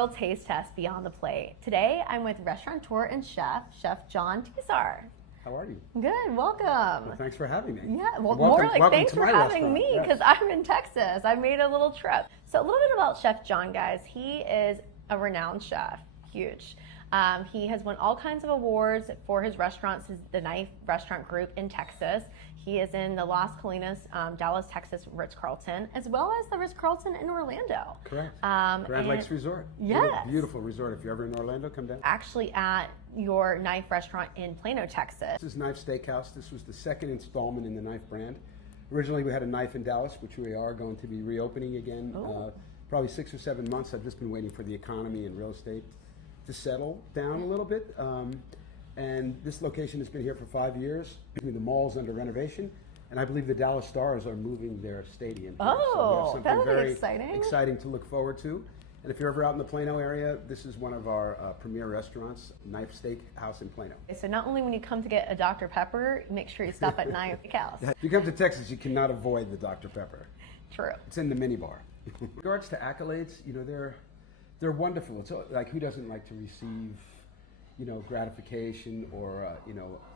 World Taste Test Beyond the Plate. Today I'm with restaurateur and Chef John Tesar. How are you? Good, welcome. Well, thanks for having me. Yeah, well, welcome, more like thanks for having me Yes. because I'm in Texas. I made a little trip. So a little bit about Chef John, guys. He is a renowned chef, huge. He has won all kinds of awards for his restaurants, the Knife Restaurant Group in Texas. He is in the Las Colinas, Dallas, Texas Ritz-Carlton, as well as the Ritz-Carlton in Orlando. Correct. Grand Lakes Resort. Yes. Beautiful resort. If you're ever in Orlando, come down. Actually at your Knife Restaurant in Plano, Texas. This is Knife Steakhouse. This was the second installment in the Knife brand. Originally, we had a Knife in Dallas, which we are going to be reopening again. Probably 6 or 7 months. I've just been waiting for the economy and real estate to settle down a little bit. And this location has been here for 5 years. The mall's under renovation, and I believe the Dallas Stars are moving their stadium here. Oh, so that'll be very exciting to look forward to. And if you're ever out in the Plano area, this is one of our premier restaurants, Knife Steakhouse in Plano. So not only when you come to get a Dr. Pepper, make sure you stop at Knife Steakhouse. If you come to Texas, you cannot avoid the Dr. Pepper. True. It's in the minibar. In regards to accolades, they're wonderful. It's like, who doesn't like to receive, gratification or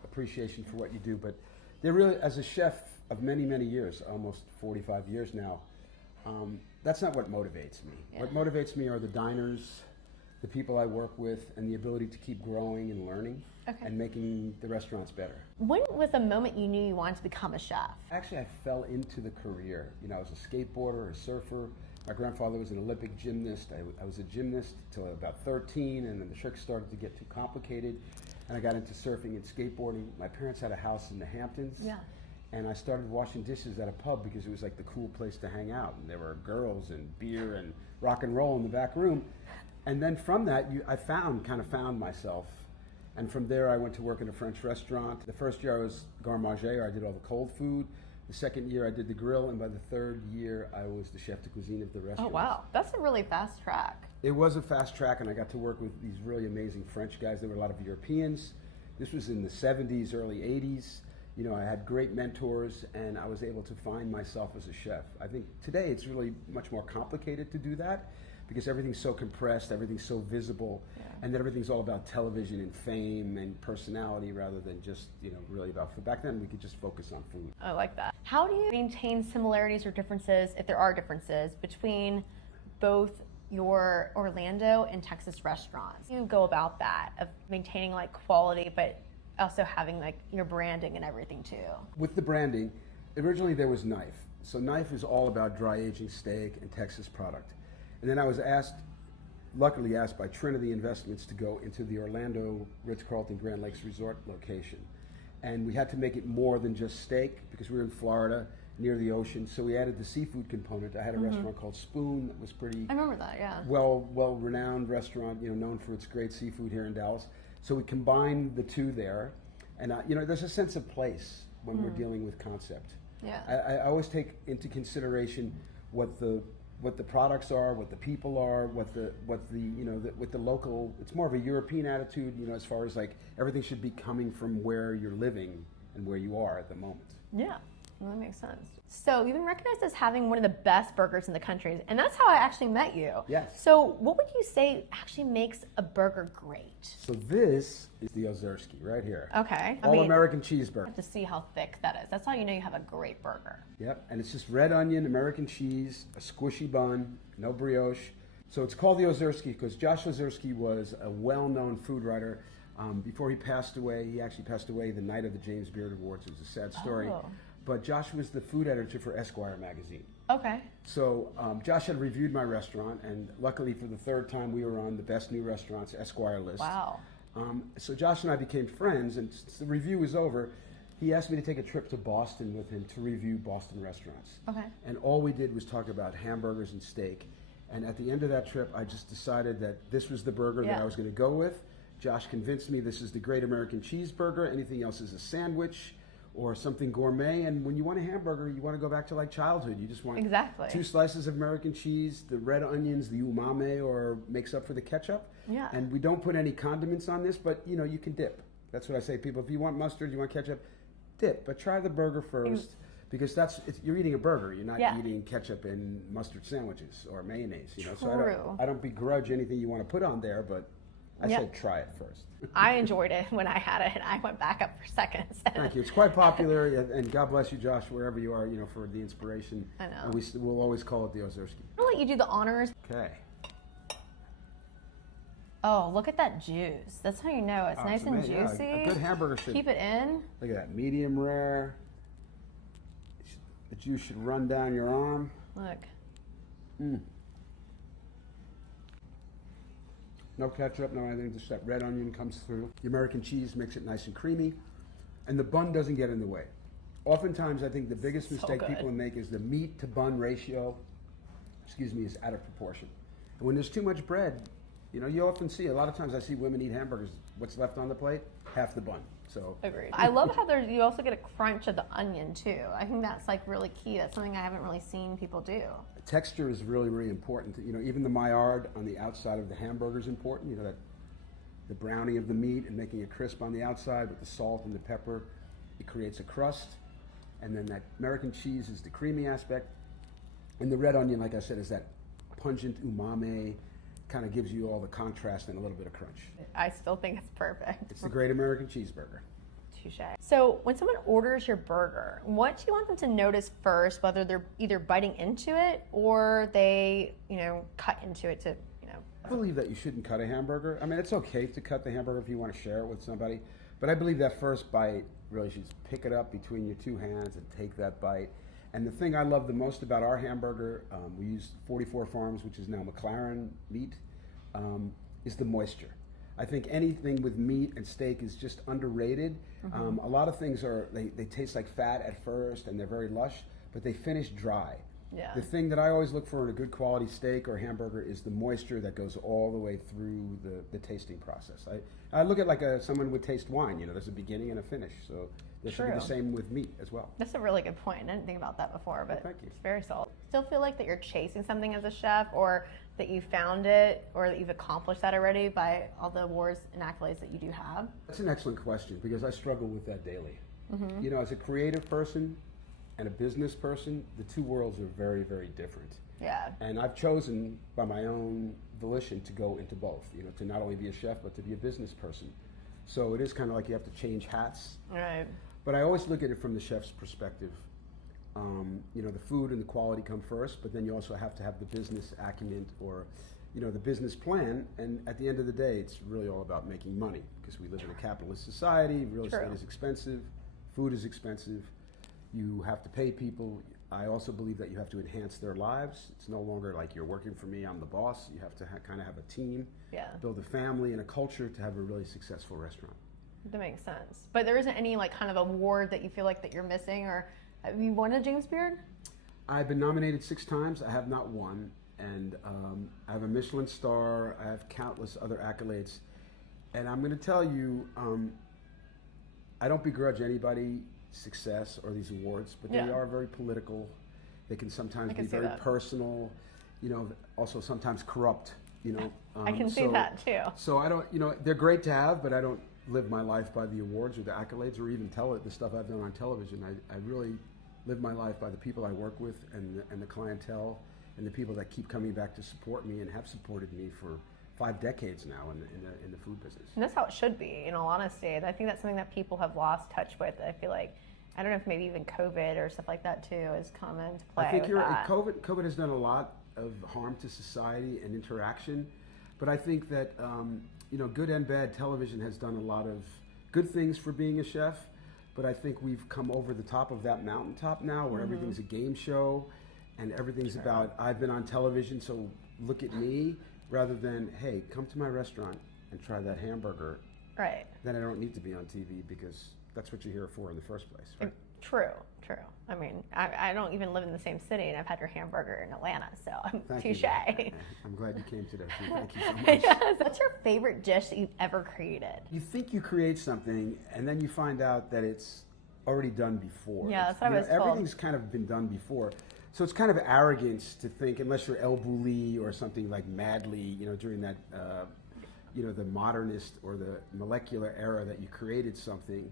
appreciation for what you do? But they're really, as a chef of many, many years, almost 45 years now, that's not what motivates me. Yeah. What motivates me are the diners, the people I work with, and the ability to keep growing and learning and making the restaurants better. When was the moment you knew you wanted to become a chef? Actually, I fell into the career. I was a skateboarder, a surfer. My grandfather was an Olympic gymnast. I was a gymnast until about 13, and then the tricks started to get too complicated, and I got into surfing and skateboarding. My parents had a house in the Hamptons, and I started washing dishes at a pub because it was like the cool place to hang out, and there were girls and beer and rock and roll in the back room. And then from that, I kind of found myself. And from there, I went to work in a French restaurant. The first year I was garde manger, I did all the cold food. The second year I did the grill, and by the third year I was the chef de cuisine of the restaurant. Oh wow, that's a really fast track. It was a fast track, and I got to work with these really amazing French guys. There were a lot of Europeans. This was in the 70s, early 80s. I had great mentors, and I was able to find myself as a chef. I think today it's really much more complicated to do that because everything's so compressed, everything's so visible, and then everything's all about television and fame and personality rather than just, really about food. Back then we could just focus on food. I like that. How do you maintain similarities or differences, if there are differences, between both your Orlando and Texas restaurants? How do you go about that, of maintaining like quality, but also having like your branding and everything too? With the branding, originally there was Knife. So Knife is all about dry aging steak and Texas product. And then I was luckily asked by Trinity Investments to go into the Orlando Ritz-Carlton Grand Lakes Resort location. And we had to make it more than just steak because we were in Florida near the ocean. So we added the seafood component. I had a restaurant called Spoon that was pretty I remember that, yeah. well-renowned restaurant, known for its great seafood here in Dallas. So we combined the two there. And, there's a sense of place when we're dealing with concept. Yeah. I always take into consideration what the products are, what the people are, what the local. It's more of a European attitude, as far as like everything should be coming from where you're living and where you are at the moment. Yeah, well, that makes sense. So you've been recognized as having one of the best burgers in the country, and that's how I actually met you. Yes. So what would you say actually makes a burger great? So this is the Ozerski right here. Okay. All-American cheeseburger. To see how thick that is. That's how you know you have a great burger. Yep, and it's just red onion, American cheese, a squishy bun, no brioche. So it's called the Ozerski because Josh Ozerski was a well-known food writer. Before he passed away, he actually passed away the night of the James Beard Awards. It was a sad story. Oh. But Josh was the food editor for Esquire magazine. Okay. So Josh had reviewed my restaurant, and luckily for the third time we were on the Best New Restaurants Esquire list. Wow. So Josh and I became friends, and since the review was over, he asked me to take a trip to Boston with him to review Boston restaurants. Okay. And all we did was talk about hamburgers and steak. And at the end of that trip, I just decided that this was the burger that I was going to go with. Josh convinced me this is the great American cheeseburger. Anything else is a sandwich or something gourmet. And when you want a hamburger, you want to go back to like childhood. You just want 2 slices of American cheese, the red onions, the umami, or makes up for the ketchup. Yeah. And we don't put any condiments on this, but you can dip. That's what I say to people. If you want mustard, you want ketchup, dip. But try the burger first. because you're eating a burger. You're not Yeah. eating ketchup and mustard sandwiches or mayonnaise. You know, so True. I don't begrudge anything you want to put on there, but I Yeah. said try it first. I enjoyed it when I had it, and I went back up for seconds. Thank you. It's quite popular, and God bless you, Josh, wherever you are. You know, for the inspiration. I know. And we'll always call it the Ozerski. I'll let you do the honors. Okay. Oh, look at that juice. That's how you know it's nice and amazing. Yeah, juicy. a good hamburger should Keep it in. Look at that, medium rare. The juice should run down your arm. Look. No ketchup, no anything, just that red onion comes through. The American cheese makes it nice and creamy, and the bun doesn't get in the way. Oftentimes, I think the biggest mistake good. people make is the meat to bun ratio, is out of proportion. And when there's too much bread, you know, you often see, a lot of times I see women eat hamburgers, what's left on the plate? Half the bun. So Agreed. I love how you also get a crunch of the onion too. I think that's like really key. That's something I haven't really seen people do. texture is really, really important. You know, even the Maillard on the outside of the hamburger is important. You know, that the browning of the meat and making it crisp on the outside with the salt and the pepper, it creates a crust. And then that American cheese is the creamy aspect. And the red onion, like I said, is that pungent umami, kind of gives you all the contrast and a little bit of crunch. I still think it's perfect. It's the great American cheeseburger. Touche. So when someone orders your burger, what do you want them to notice first, whether they're either biting into it or they, cut into it to, I believe that you shouldn't cut a hamburger. I mean, it's okay to cut the hamburger if you want to share it with somebody, but I believe that first bite really should pick it up between your two hands and take that bite. And the thing I love the most about our hamburger, we use 44 Farms, which is now McLaren meat, is the moisture. I think anything with meat and steak is just underrated. Mm-hmm. A lot of things they taste like fat at first and they're very lush, but they finish dry. Yeah. The thing that I always look for in a good quality steak or hamburger is the moisture that goes all the way through the tasting process. I look at like someone would taste wine. You know, there's a beginning and a finish. So there should be the same with meat as well. That's a really good point. I didn't think about that before, but Thank you. It's very solid. Still feel like that you're chasing something as a chef, or that you found it, or that you've accomplished that already by all the awards and accolades that you do have? That's an excellent question because I struggle with that daily. Mm-hmm. You know, as a creative person and a business person, the two worlds are very, very different. Yeah. And I've chosen by my own volition to go into both, you know, to not only be a chef, but to be a business person. So it is kind of like you have to change hats. Right. But I always look at it from the chef's perspective. You know, the food and the quality come first, but then you also have to have the business acumen or, you know, the business plan. And at the end of the day, it's really all about making money because we live in a capitalist society. Real estate is expensive. Food is expensive. You have to pay people. I also believe that you have to enhance their lives. It's no longer like you're working for me, I'm the boss. You have to kind of have a team, build a family and a culture to have a really successful restaurant. That makes sense. But there isn't any like kind of award that you feel like that you're missing, or have you won a James Beard? I've been nominated 6 times. I have not won. And I have a Michelin star. I have countless other accolades. And I'm going to tell you, I don't begrudge anybody success or these awards, but they are very political. They can sometimes be very personal, you know, also sometimes corrupt, you know. I can see that too. So I don't, you know, they're great to have, but I don't live my life by the awards or the accolades or even the stuff I've done on television. I really live my life by the people I work with and the clientele and the people that keep coming back to support me and have supported me for 5 decades now in the food business. And that's how it should be, in all honesty. And I think that's something that people have lost touch with. I feel like, I don't know if maybe even COVID or stuff like that too has come into play. I think with that. COVID has done a lot of harm to society and interaction, but I think that you know, good and bad television has done a lot of good things for being a chef, but I think we've come over the top of that mountaintop now where everything's a game show and everything's about, I've been on television, so look at me, rather than, hey, come to my restaurant and try that hamburger. Right. Then I don't need to be on TV because that's what you're here for in the first place. Right? True. I mean, I don't even live in the same city, and I've had your hamburger in Atlanta, so touche. I'm glad you came today. Thank you so much. Yes. What's your favorite dish that you've ever created? You think you create something, and then you find out that it's already done before. Yeah, that's what I was told. Everything's kind of been done before. So it's kind of arrogance to think, unless you're El Bulli or something like Madly, you know, during that, you know, the modernist or the molecular era that you created something.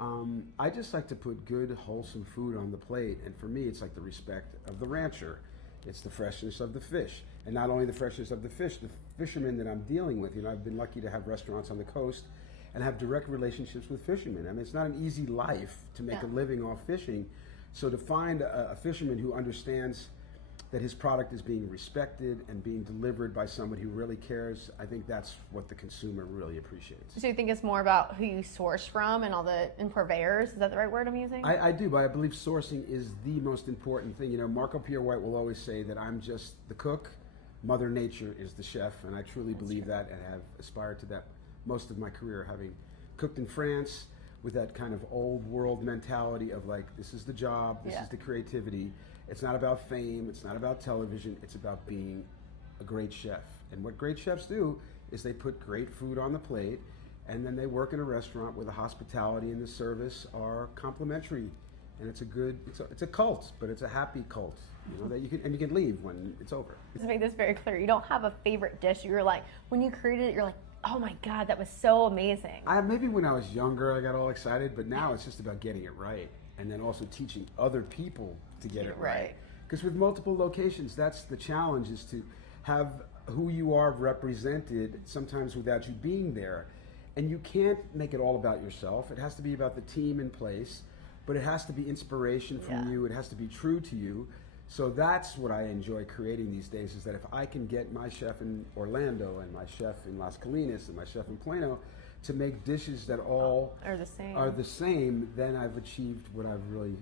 I just like to put good, wholesome food on the plate, and for me, it's like the respect of the rancher. It's the freshness of the fish, and not only the freshness of the fish, the fishermen that I'm dealing with. You know, I've been lucky to have restaurants on the coast and have direct relationships with fishermen. I mean, it's not an easy life to make a living off fishing, so to find a fisherman who understands that his product is being respected and being delivered by somebody who really cares, I think that's what the consumer really appreciates. So you think it's more about who you source from and and purveyors? Is that the right word I'm using? I do, but I believe sourcing is the most important thing. You know, Marco Pierre White will always say that I'm just the cook, Mother Nature is the chef, and I truly believe that and have aspired to that most of my career, having cooked in France with that kind of old world mentality of like, this is the job, this is the creativity. It's not about fame, it's not about television, it's about being a great chef. And what great chefs do is they put great food on the plate, and then they work in a restaurant where the hospitality and the service are complimentary. And it's a cult, but it's a happy cult, you know, that you can leave when it's over. Let's make this very clear. You don't have a favorite dish. You're like, when you created it, you're like, oh my God, that was so amazing. Maybe when I was younger, I got all excited, but now it's just about getting it right. And then also teaching other people to get it right. Because with multiple locations, that's the challenge, is to have who you are represented sometimes without you being there. And you can't make it all about yourself. It has to be about the team in place, but it has to be inspiration from you. It has to be true to you. So that's what I enjoy creating these days, is that if I can get my chef in Orlando and my chef in Las Colinas and my chef in Plano to make dishes that all are the same, then I've achieved what I've really,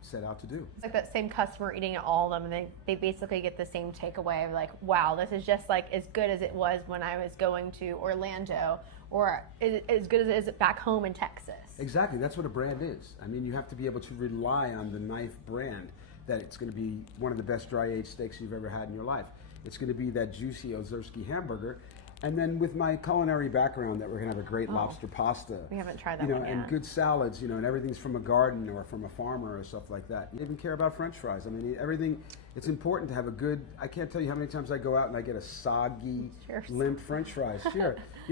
set out to do. It's like that same customer eating at all of them, and they basically get the same takeaway of like, wow, this is just like as good as it was when I was going to Orlando, or as good as it is back home in Texas. Exactly, that's what a brand is. I mean, you have to be able to rely on the Knife brand, that it's going to be one of the best dry-aged steaks you've ever had in your life. It's going to be that juicy Ozerski hamburger. And then with my culinary background, that we're going to have a great lobster pasta. We haven't tried that one yet. And good salads, and everything's from a garden or from a farmer or stuff like that. You even care about French fries. I mean, everything, it's important to have a good, I can't tell you how many times I go out and I get a soggy, limp French fries.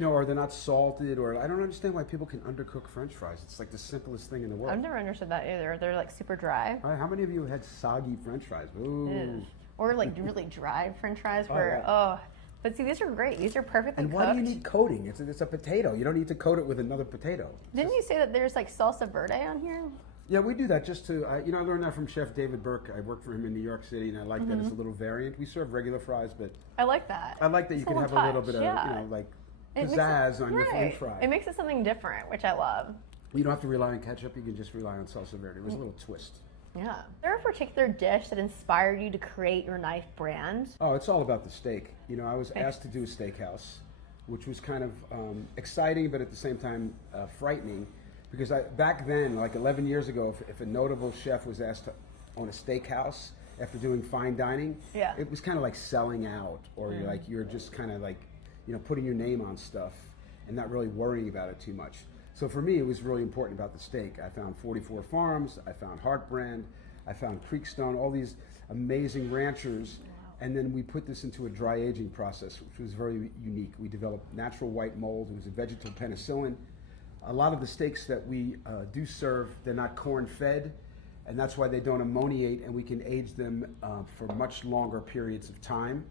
Or they're not salted, or I don't understand why people can undercook French fries. It's like the simplest thing in the world. I've never understood that either. They're like super dry. All right, how many of you have had soggy French fries? Ooh. Ew. Or like really dry French fries But see, these are great. These are perfectly cooked. And why do you need coating? It's a potato. You don't need to coat it with another potato. Didn't you say that there's like salsa verde on here? Yeah, we do that just to, I learned that from Chef David Burke. I worked for him in New York City, and I like that it's a little variant. We serve regular fries, but I like that. I like that you can have a little bit of, like pizzazz on your French fry. It makes it something different, which I love. You don't have to rely on ketchup. You can just rely on salsa verde. It was a little twist. Yeah. Is there a particular dish that inspired you to create your Knife brand? Oh, it's all about the steak. I was asked to do a steakhouse, which was kind of exciting, but at the same time frightening, because back then, like 11 years ago, if a notable chef was asked to own a steakhouse after doing fine dining, it was kind of like selling out, or you're just kind of like, putting your name on stuff and not really worrying about it too much. So for me, it was really important about the steak. I found 44 Farms, I found Hart Brand, I found Creekstone, all these amazing ranchers, and then we put this into a dry aging process, which was very unique. We developed natural white mold. It was a vegetal penicillin. A lot of the steaks that we do serve, they're not corn-fed, and that's why they don't ammoniate, and we can age them for much longer periods of time.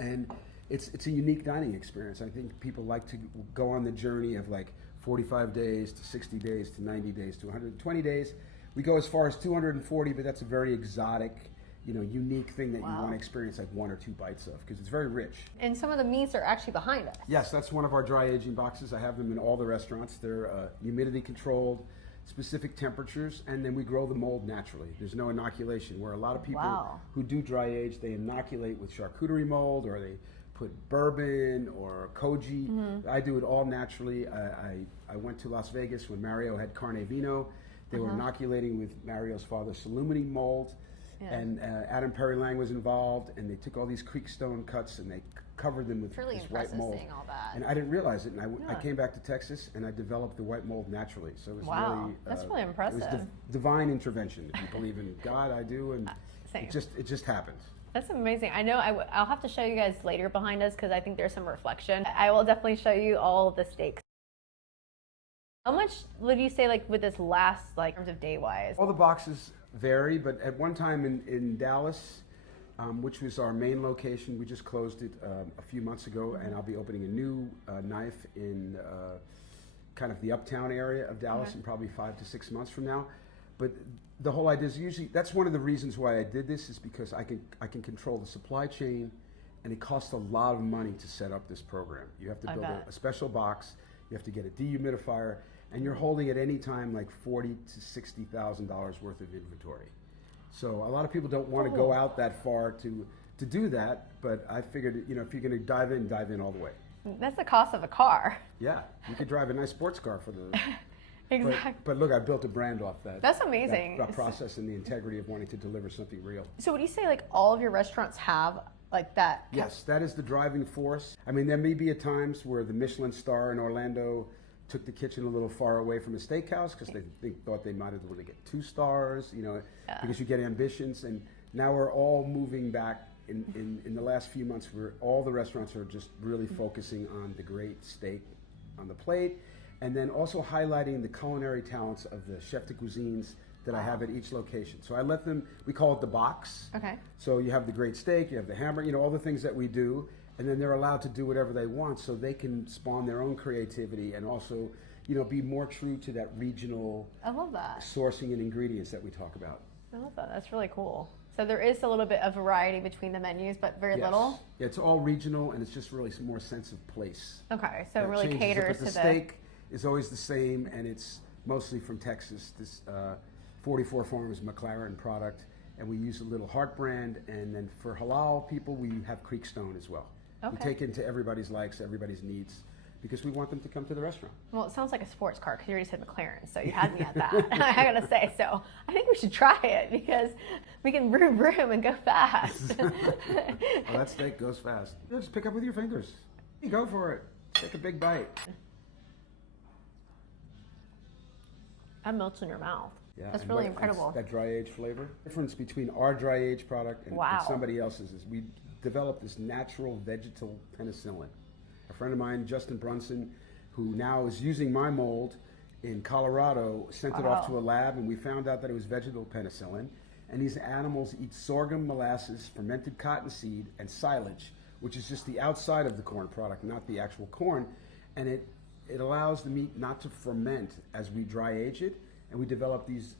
And it's a unique dining experience. I think people like to go on the journey of like 45 days to 60 days to 90 days to 120 days. We go as far as 240, but that's a very exotic, unique thing that you want to experience like one or two bites of, because it's very rich. And some of the meats are actually behind us. Yes, that's one of our dry aging boxes. I have them in all the restaurants. They're humidity controlled, specific temperatures, and then we grow the mold naturally. There's no inoculation, where a lot of people who do dry age, they inoculate with charcuterie mold, or they put bourbon or koji. I do it all naturally. I went to Las Vegas when Mario had Carne Vino. They were inoculating with Mario's father's Salumini mold, and Adam Perry Lang was involved, and they took all these Creekstone cuts and they covered them with really this white mold. Seeing all that. And I didn't realize it, and I came back to Texas and I developed the white mold naturally. So it was really that's really impressive. It was divine intervention. If you believe in God, I do, and it just happened. That's amazing. I know I'll have to show you guys later behind us, because I think there's some reflection. I will definitely show you all of the steaks. How much would you say, like, with this last, like, in terms of day-wise? All the boxes vary, but at one time in Dallas, which was our main location, we just closed it a few months ago, and I'll be opening a new knife in kind of the uptown area of Dallas in probably 5 to 6 months from now. But the whole idea is usually, that's one of the reasons why I did this, is because I can control the supply chain, and it costs a lot of money to set up this program. You have to build a special box, you have to get a dehumidifier, and you're holding at any time like $40,000 to $60,000 worth of inventory. So a lot of people don't want to go out that far to do that, but I figured, you know, if you're going to dive in all the way. That's the cost of a car. Yeah, you could drive a nice sports car for the... Exactly. But look, I built a brand off that. That's amazing. That process and the integrity of wanting to deliver something real. So would you say, like, all of your restaurants have like that? Yes, that is the driving force. I mean, there may be at times where the Michelin star in Orlando took the kitchen a little far away from a steakhouse because they thought they might as well get 2 stars, you know, because you get ambitions. And now we're all moving back in the last few months where all the restaurants are just really focusing on the great steak on the plate, and then also highlighting the culinary talents of the chef de cuisines that I have at each location. So I let them, we call it the box. Okay. So you have the great steak, you have the hamburger, you know, all the things that we do, and then they're allowed to do whatever they want so they can spawn their own creativity and also, you know, be more true to that regional I love that. sourcing and ingredients that we talk about. I love that. That's really cool. So there is a little bit of variety between the menus, but very little? Yeah, it's all regional, and it's just really more sense of place. Okay, so it That really changes it, caters but to the steak is always the same, and it's mostly from Texas. This 44 Farms McLaren product, and we use a little Heart brand, and then for halal people, we have Creekstone as well. Okay. We take into everybody's likes, everybody's needs, because we want them to come to the restaurant. Well, it sounds like a sports car because you already said McLaren, so you had me at that. I gotta say, so I think we should try it because we can vroom vroom and go fast. Well, that steak goes fast. Just pick up with your fingers. You go for it. Take a big bite. That melts in your mouth. Yeah, That's and really what- incredible. That dry age flavor. The difference between our dry age product and somebody else's is we developed this natural vegetal penicillin. A friend of mine, Justin Brunson, who now is using my mold in Colorado, sent it off to a lab, and we found out that it was vegetal penicillin. And these animals eat sorghum, molasses, fermented cottonseed, and silage, which is just the outside of the corn product, not the actual corn. And it allows the meat not to ferment as we dry age it, and we develop these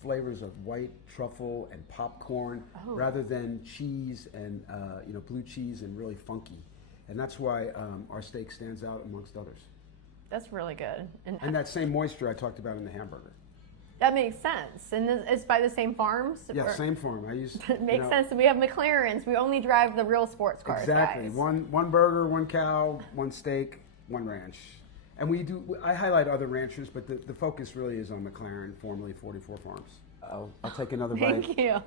flavors of white truffle and popcorn rather than cheese and blue cheese and really funky. And that's why our steak stands out amongst others. That's really good. And that same moisture I talked about in the hamburger. That makes sense. And it's by the same farms? Yeah, same farm. I use. It makes sense. We have McLarens. We only drive the real sports cars. Exactly. Guys. One burger, one cow, one steak, one ranch. And I highlight other ranchers, but the focus really is on McLaren, formerly 44 Farms. I'll take another bite. Thank you.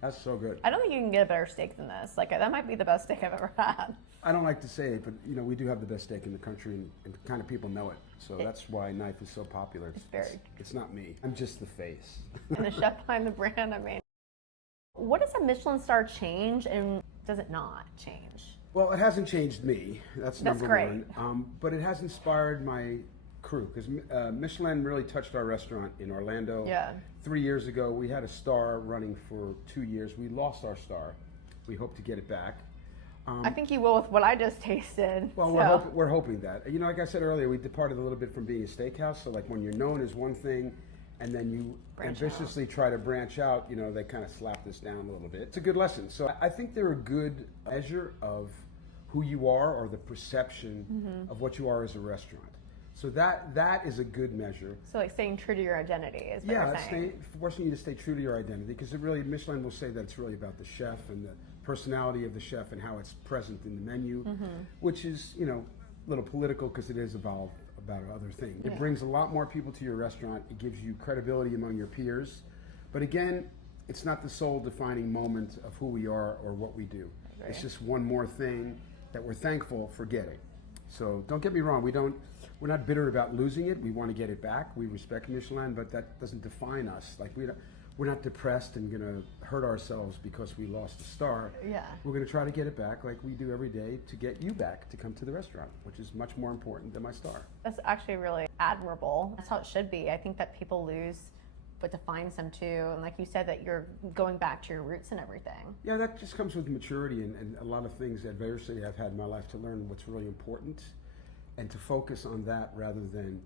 That's so good. I don't think you can get a better steak than this. Like, that might be the best steak I've ever had. I don't like to say it, but we do have the best steak in the country, and kind of people know it. So that's why Knife is so popular. It's not me. I'm just the face. And the chef behind the brand, I mean. What does a Michelin star change, and does it not change? Well, it hasn't changed me. That's number great. one. But it has inspired my crew, because Michelin really touched our restaurant in Orlando. Yeah. 3 years ago, we had a star running for 2 years. We lost our star. We hope to get it back. I think you will with what I just tasted. Well, we're hoping that. Like I said earlier, we departed a little bit from being a steakhouse. So like when you're known as one thing, and then you ambitiously try to branch out, they kind of slap this down a little bit. It's a good lesson. So I think they're a good measure of who you are or the perception of what you are as a restaurant. So that is a good measure. So like staying true to your identity is what you're saying. Forcing you to stay true to your identity, because Michelin will say that it's really about the chef and the personality of the chef and how it's present in the menu, which is, a little political because it is about other things. It brings a lot more people to your restaurant. It gives you credibility among your peers. But again, it's not the sole defining moment of who we are or what we do. Right. It's just one more thing that we're thankful for getting. So don't get me wrong, we're not bitter about losing it. We want to get it back. We respect Michelin, but that doesn't define us. Like we're not depressed and gonna hurt ourselves because we lost a star. Yeah. We're gonna try to get it back like we do every day to get you back to come to the restaurant, which is much more important than my star. That's actually really admirable. That's how it should be. I think that people lose what defines them too. And like you said, that you're going back to your roots and everything. Yeah, that just comes with maturity and a lot of things, adversity I've had in my life to learn what's really important and to focus on that rather than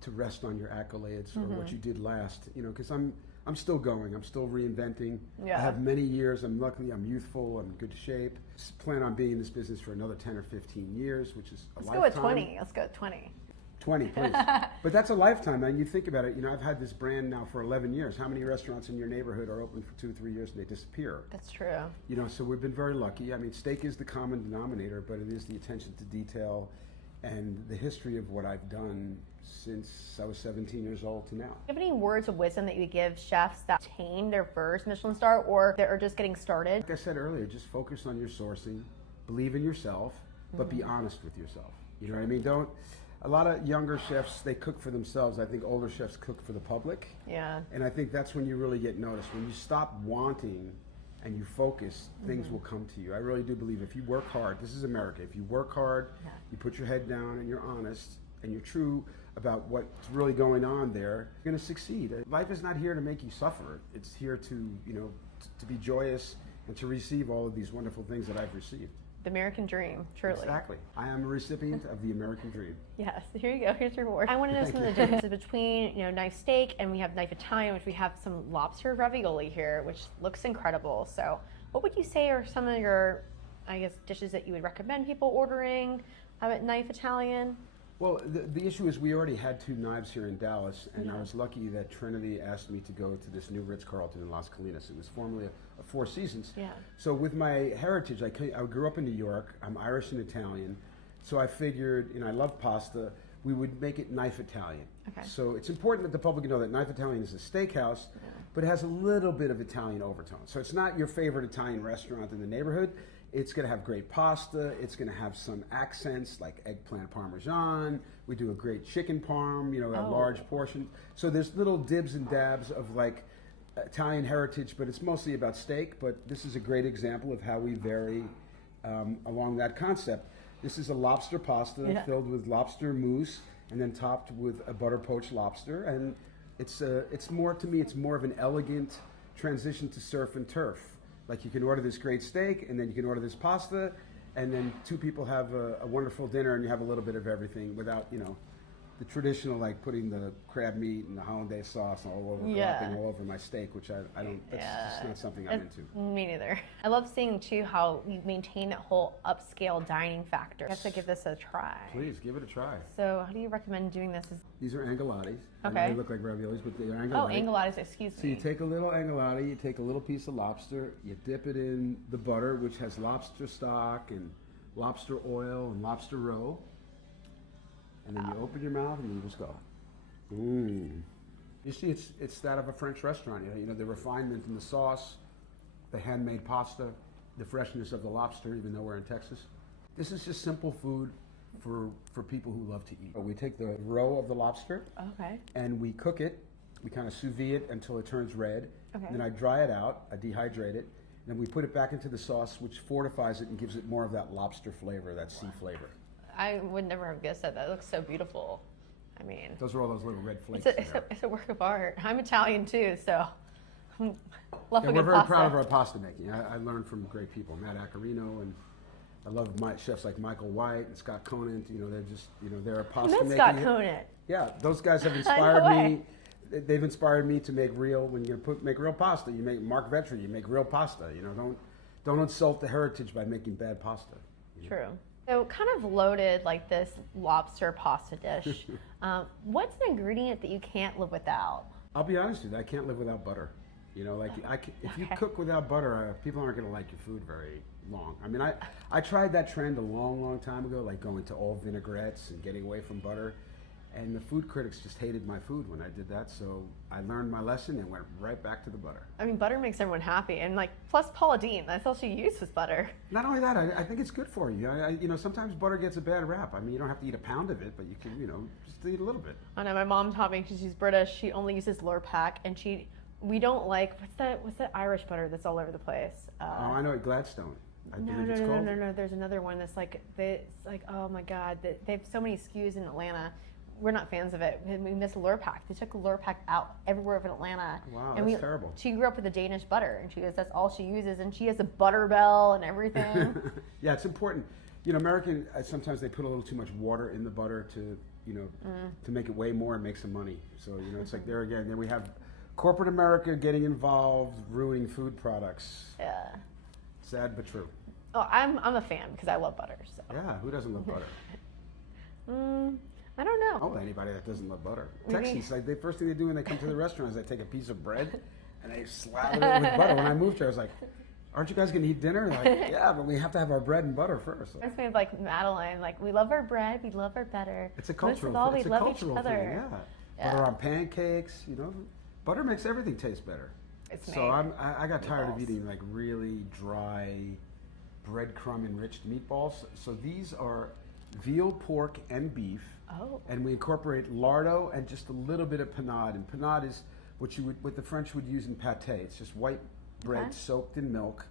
to rest on your accolades or what you did last. You know, because I'm still going. I'm still reinventing. Yeah. I have many years. I'm lucky. I'm youthful. I'm in good shape. Plan on being in this business for another 10 or 15 years, which is a lifetime. Let's go with 20. Let's go with 20. 20, please. But that's a lifetime. And you think about it, you know, I've had this brand now for 11 years. How many restaurants in your neighborhood are open for 2 or 3 years and they disappear? That's true. You know, so we've been very lucky. I mean, steak is the common denominator, but it is the attention to detail and the history of what I've done since I was 17 years old to now. Do you have any words of wisdom that you would give chefs that obtain their first Michelin star or that are just getting started? Like I said earlier, just focus on your sourcing, believe in yourself, but be honest with yourself. You know what I mean? A lot of younger chefs, they cook for themselves. I think older chefs cook for the public. Yeah. And I think that's when you really get noticed. When you stop wanting and you focus, things will come to you. I really do believe if you work hard, this is America, if you work hard, you put your head down and you're honest and you're true about what's really going on there, you're gonna succeed. Life is not here to make you suffer. It's here to, you know, to be joyous and to receive all of these wonderful things that I've received. The American dream, truly. Exactly. I am a recipient of the American dream. Yes, here you go, here's your award. I want to know some of the differences between, you know, knife steak and we have knife Italian, which we have some lobster ravioli here, which looks incredible. So what would you say are some of your, I guess, dishes that you would recommend people ordering at knife Italian? Well, the issue is we already had 2 knives here in Dallas, and I was lucky that Trinity asked me to go to this new Ritz-Carlton in Las Colinas. It was formerly a Four Seasons. Yeah. So with my heritage, I grew up in New York. I'm Irish and Italian. So I figured, you know, I love pasta. We would make it knife Italian. Okay. So it's important that the public know that knife Italian is a steakhouse, but it has a little bit of Italian overtone. So it's not your favorite Italian restaurant in the neighborhood. It's going to have great pasta. It's going to have some accents like eggplant parmesan. We do a great chicken parm, you know, a large portion. So there's little dibs and dabs of like Italian heritage, but it's mostly about steak. But this is a great example of how we vary along that concept. This is a lobster pasta filled with lobster mousse and then topped with a butter poached lobster. And it's more, to me, it's more of an elegant transition to surf and turf. Like you can order this great steak and then you can order this pasta and then 2 people have a wonderful dinner and you have a little bit of everything without, you know, the traditional like putting the crab meat and the hollandaise sauce all over, dropping all over my steak, which I don't, that's just not something I'm into. Me neither. I love seeing too how you maintain that whole upscale dining factor. I have to give this a try. Please, give it a try. So how do you recommend doing this? These are angelotti. Okay. They look like raviolis, but they are angelotti. Oh, angelotti, excuse me. So you take a little angelotti, you take a little piece of lobster, you dip it in the butter, which has lobster stock and lobster oil and lobster roe. And then you open your mouth and you just go, mmm. You see, it's that of a French restaurant. You know, the refinement in the sauce, the handmade pasta, the freshness of the lobster, even though we're in Texas. This is just simple food for people who love to eat. We take the roe of the lobster, and we cook it. We kind of sous vide it until it turns red. Okay. Then I dry it out, I dehydrate it, and then we put it back into the sauce, which fortifies it and gives it more of that lobster flavor, that sea flavor. I would never have guessed that. That looks so beautiful. I mean, those are all those little red flakes. It's a work of art. I'm Italian too, so love a good we're very pasta. proud of our pasta making. I learned from great people, Matt Accarino, and I love my chefs like Michael White and Scott Conant. You know, they're just, you know, they're a pasta making. Scott Conant. Yeah, those guys have inspired me. They've inspired me to make real. When you make real pasta, you make Mark Vetri. You make real pasta. You know, don't insult the heritage by making bad pasta. True. So kind of loaded like this lobster pasta dish. What's an ingredient that you can't live without? I'll be honest with you, I can't live without butter. You know, like if you cook without butter, people aren't going to like your food very long. I mean, I tried that trend a long time ago, like going to all vinaigrettes and getting away from butter. And the food critics just hated my food when I did that, so I learned my lesson and went right back to the butter. I mean, butter makes everyone happy, and like, plus Paula Deen, that's all she uses butter. Not only that, I think it's good for you. You know, sometimes butter gets a bad rap. I mean, you don't have to eat a pound of it, but you can, you know, just eat a little bit. I know, my mom taught me, because she's British, she only uses Lurpak, and she We don't like, what's that Irish butter that's all over the place? Oh, I know it, Gladstone. I No, believe no, it's no, no, called. no, no. There's another one that's like, oh my God, they have so many SKUs in Atlanta. We're not fans of it. We miss Lurpak. They took Lurpak out everywhere in Atlanta. Wow, and that's terrible. She grew up with a Danish butter, and she goes, that's all she uses, and she has a butter bell and everything. Yeah, it's important. You know, American, sometimes they put a little too much water in the butter to, you know, to make it way more and make some money. So, you know, it's like there again, then we have corporate America getting involved, ruining food products. Yeah. Sad but true. Oh, I'm a fan because I love butter. So. Yeah, who doesn't love butter? I don't know. Oh, anybody that doesn't love butter. Maybe. Texans, like the first thing they do when they come to the restaurant is they take a piece of bread and they slather it with butter. When I moved here, I was like, aren't you guys going to eat dinner? Like, yeah, but we have to have our bread and butter first. Reminds me of like Madeline. Like, we love our bread, we love our butter. It's a Most cultural, of all, we it's a love cultural each other. thing, yeah. Butter on pancakes, you know. Butter makes everything taste better. It's So made. I got tired of Meatballs. eating like really dry breadcrumb enriched meatballs. So these are veal, pork, and beef. Oh. And we incorporate lardo and just a little bit of panade. And panade is what the French would use in pâté. It's just white bread Okay. soaked in milk.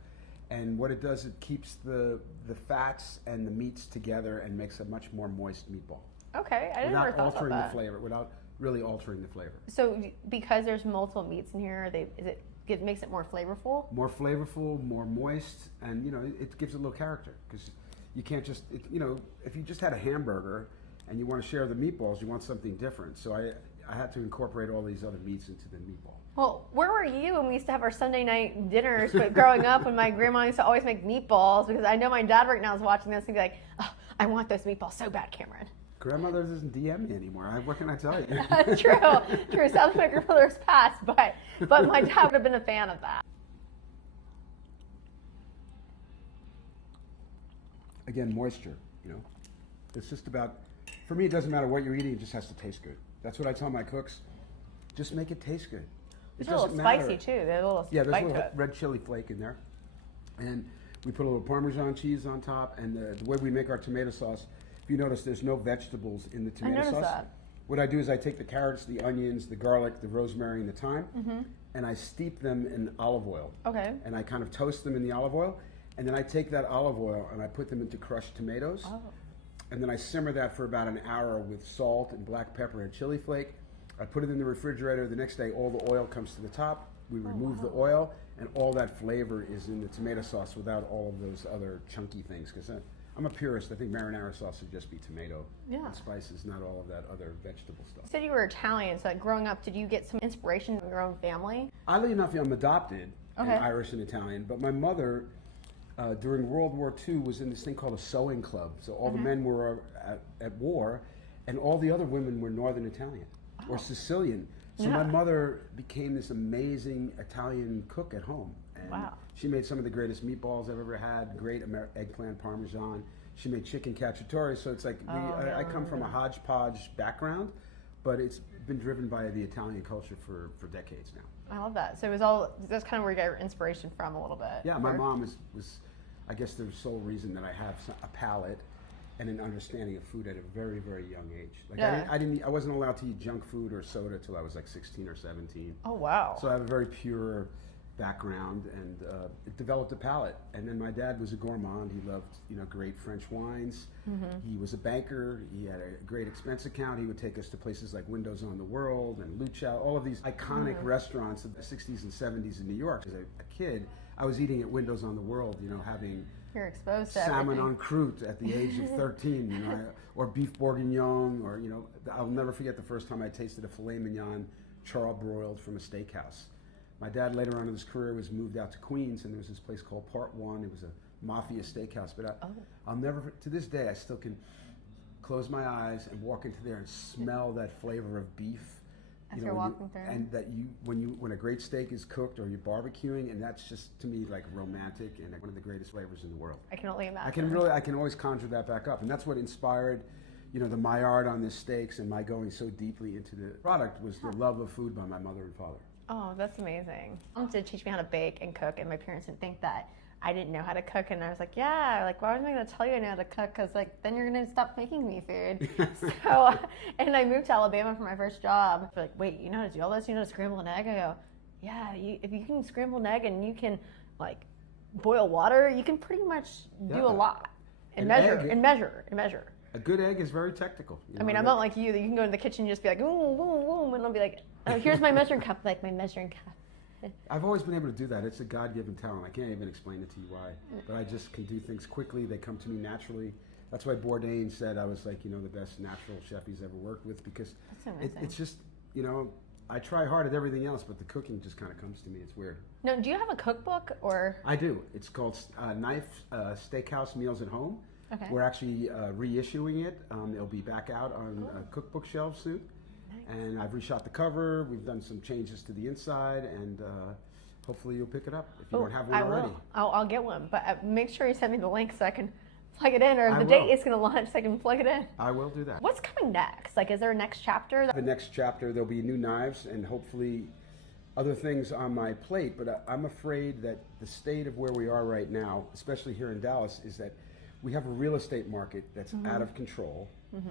And what it does, it keeps the fats and the meats together and makes a much more moist meatball. Okay, I never Without thought about altering that. the flavor, without really altering the flavor. So because there's multiple meats in here, it makes it more flavorful? More flavorful, more moist, and you know it gives it a little character because you can't just you know if you just had a hamburger and you want to share the meatballs, you want something different. So I had to incorporate all these other meats into the meatball. Well, where were you when we used to have our Sunday night dinners? But growing up, when my grandma used to always make meatballs, because I know my dad right now is watching this and be like, oh, I want those meatballs so bad, Cameron. Grandmother doesn't DM me anymore. What can I tell you? True. Sounds like my grandmother's passed, but my dad would have been a fan of that. Again, moisture. You know, it's just about. For me, it doesn't matter what you're eating; it just has to taste good. That's what I tell my cooks. Just make it taste good. It's a little spicy too. There's a little Yeah, there's a bite little to it. red chili flake in there. And we put a little Parmesan cheese on top. And the way we make our tomato sauce, if you notice, there's no vegetables in the tomato noticed sauce. that. What I do is I take the carrots, the onions, the garlic, the rosemary, and the thyme, and I steep them in olive oil. Okay. And I kind of toast them in the olive oil. And then I take that olive oil and I put them into crushed tomatoes. Oh. And then I simmer that for about an hour with salt and black pepper and chili flake. I put it in the refrigerator. The next day, all the oil comes to the top. We remove the oil, and all that flavor is in the tomato sauce without all of those other chunky things. Because I'm a purist. I think marinara sauce should just be tomato and spices, not all of that other vegetable stuff. You said you were Italian, so like growing up, did you get some inspiration from your own family? Oddly enough, I'm adopted, Okay. and Irish and Italian, but my mother, during World War II, was in this thing called a sewing club. So all the men were at war, and all the other women were Northern Italian or Sicilian. So my mother became this amazing Italian cook at home. And Wow. she made some of the greatest meatballs I've ever had, great eggplant parmesan. She made chicken cacciatore. So it's like, I come from a hodgepodge background, but it's been driven by the Italian culture for decades now. I love that. So that's kind of where you got your inspiration from a little bit. Yeah, my mom was, I guess, the sole reason that I have a palate and an understanding of food at a very, very young age. Like I wasn't allowed to eat junk food or soda till I was like 16 or 17. Oh, wow. So I have a very pure background, and it developed a palate. And then my dad was a gourmand. He loved, great French wines. He was a banker. He had a great expense account. He would take us to places like Windows on the World and Luchau, all of these iconic restaurants of the 60s and 70s in New York. As a kid, I was eating at Windows on the World, having You're exposed to salmon everything. en croûte at the age of 13, or beef bourguignon, or, I'll never forget the first time I tasted a filet mignon charbroiled from a steakhouse. My dad later on in his career was moved out to Queens, and there was this place called Part One. It was a mafia steakhouse, but I'll never, to this day, I still can close my eyes and walk into there and smell that flavor of beef. As you're walking through. And that when a great steak is cooked or you're barbecuing, and that's just to me like romantic and one of the greatest flavors in the world. I can only imagine. I can always conjure that back up, and that's what inspired, the Maillard on the steaks, and my going so deeply into the product was the love of food by my mother and father. Oh, that's amazing. Mom did teach me how to bake and cook, and my parents didn't think that I didn't know how to cook, and I was like, yeah, like, why was I going to tell you I know how to cook? Because, like, then you're going to stop making me food. So, and I moved to Alabama for my first job. They're like, wait, you know how to do all this? You know how to scramble an egg? I go, Yeah, if you can scramble an egg and you can like boil water, you can pretty much do a lot and measure. A good egg is very technical. I mean, I'm not like you that you can go in the kitchen and just be like, boom, boom, boom, and I'll be like, oh, here's my measuring cup, like my measuring cup. I've always been able to do that. It's a God-given talent. I can't even explain it to you why, but I just can do things quickly. They come to me naturally. That's why Bourdain said I was like, the best natural chef he's ever worked with, because it's just, I try hard at everything else, but the cooking just kind of comes to me. It's weird. No, do you have a cookbook or? I do. It's called Steakhouse Meals at Home. Okay. We're actually reissuing it. It'll be back out on cookbook shelves soon. Nice. And I've reshot the cover. We've done some changes to the inside, and hopefully you'll pick it up if you don't have one already. I'll get one, but make sure you send me the link so I can plug it in, or the date it's going to launch so I can plug it in. I will do that. What's coming next? Like, is there a next chapter? The next chapter, there'll be new knives and hopefully other things on my plate, but I'm afraid that the state of where we are right now, especially here in Dallas, is that we have a real estate market that's out of control.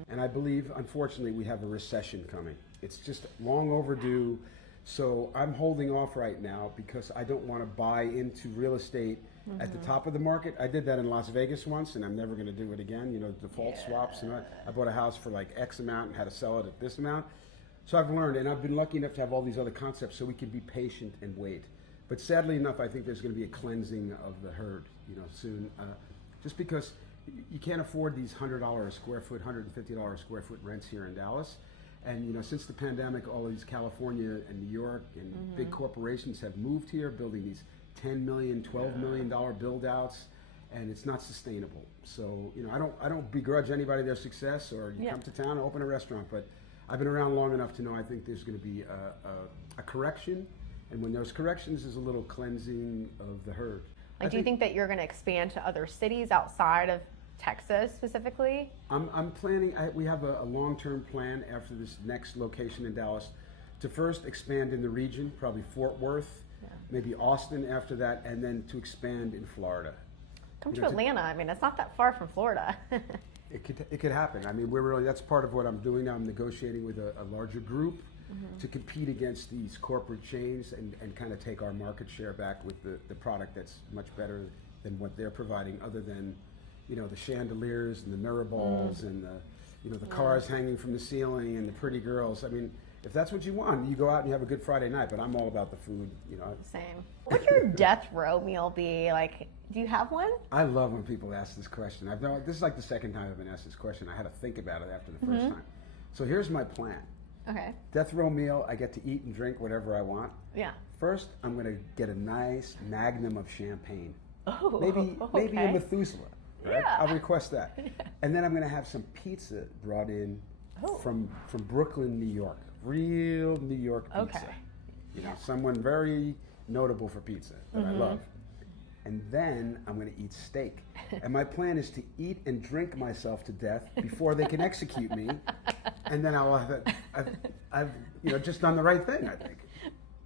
And I believe, unfortunately, we have a recession coming. It's just long overdue. So I'm holding off right now because I don't want to buy into real estate at the top of the market. I did that in Las Vegas once, and I'm never going to do it again. Default swaps. And I bought a house for like X amount and had to sell it at this amount. So I've learned, and I've been lucky enough to have all these other concepts so we can be patient and wait. But sadly enough, I think there's going to be a cleansing of the herd, soon. Just because you can't afford these $100 a square foot, $150 a square foot rents here in Dallas. And since the pandemic, all these California and New York and big corporations have moved here, building these $10 million, $12 million build outs, and it's not sustainable. So I don't begrudge anybody their success, or you come to town and open a restaurant, but I've been around long enough to know I think there's going to be a correction, and when there's corrections, there's a little cleansing of the herd. Do you think that you're going to expand to other cities outside of Texas specifically? I'm planning, we have a long-term plan after this next location in Dallas to first expand in the region, probably Fort Worth, maybe Austin after that, and then to expand in Florida. Come to Atlanta. I mean, it's not that far from Florida. It could happen. I mean, that's part of what I'm doing now. I'm negotiating with a larger group to compete against these corporate chains and kind of take our market share back with the product that's much better than what they're providing, other than the chandeliers and the mirror balls and the cars hanging from the ceiling and the pretty girls. I mean, if that's what you want, you go out and you have a good Friday night, but I'm all about the food, Same. What would your death row meal be? Like, do you have one? I love when people ask this question. This is like the second time I've been asked this question. I had to think about it after the first time. So here's my plan. Okay. Death row meal, I get to eat and drink whatever I want. Yeah. First, I'm going to get a nice magnum of champagne. Oh, maybe a Methuselah. Right? Yeah. I'll request that. And then I'm going to have some pizza brought in from Brooklyn, New York. Real New York pizza. Okay. Someone very notable for pizza that I love. And then I'm going to eat steak. And my plan is to eat and drink myself to death before they can execute me. And then I've just done the right thing, I think.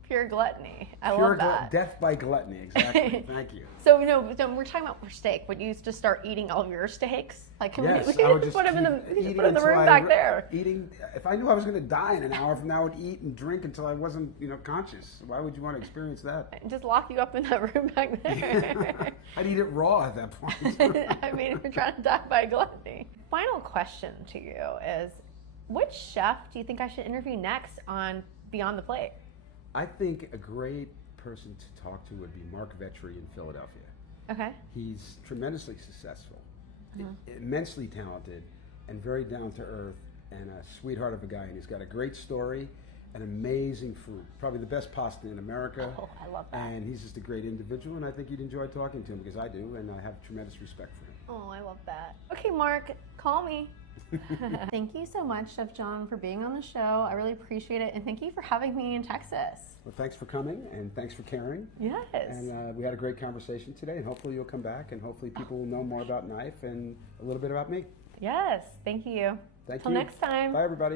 Pure gluttony. I love that. Death by gluttony, exactly. Thank you. So, so we're talking about for steak. Would you just start eating all of your steaks? Like, yes, I would just put them in the room back there. Eating. If I knew I was going to die in an hour from now, I would eat and drink until I wasn't, conscious. Why would you want to experience that? Just lock you up in that room back there. I'd eat it raw at that point. I mean, if you're trying to die by gluttony. Final question to you is, which chef do you think I should interview next on Beyond the Plate? I think a great person to talk to would be Mark Vetri in Philadelphia. Okay. He's tremendously successful, immensely talented, and very down to earth, and a sweetheart of a guy. And he's got a great story and amazing food. Probably the best pasta in America. Oh, I love that. And he's just a great individual, and I think you'd enjoy talking to him, because I do, and I have tremendous respect for him. Oh, I love that. Okay, Mark, call me. Thank you so much, Chef John, for being on the show. I really appreciate it, and thank you for having me in Texas. Well, thanks for coming, and thanks for caring. Yes. And we had a great conversation today, and hopefully you'll come back, and hopefully people will know more about Knife and a little bit about me. Yes, thank you. Thank you. Till next time. Bye, everybody.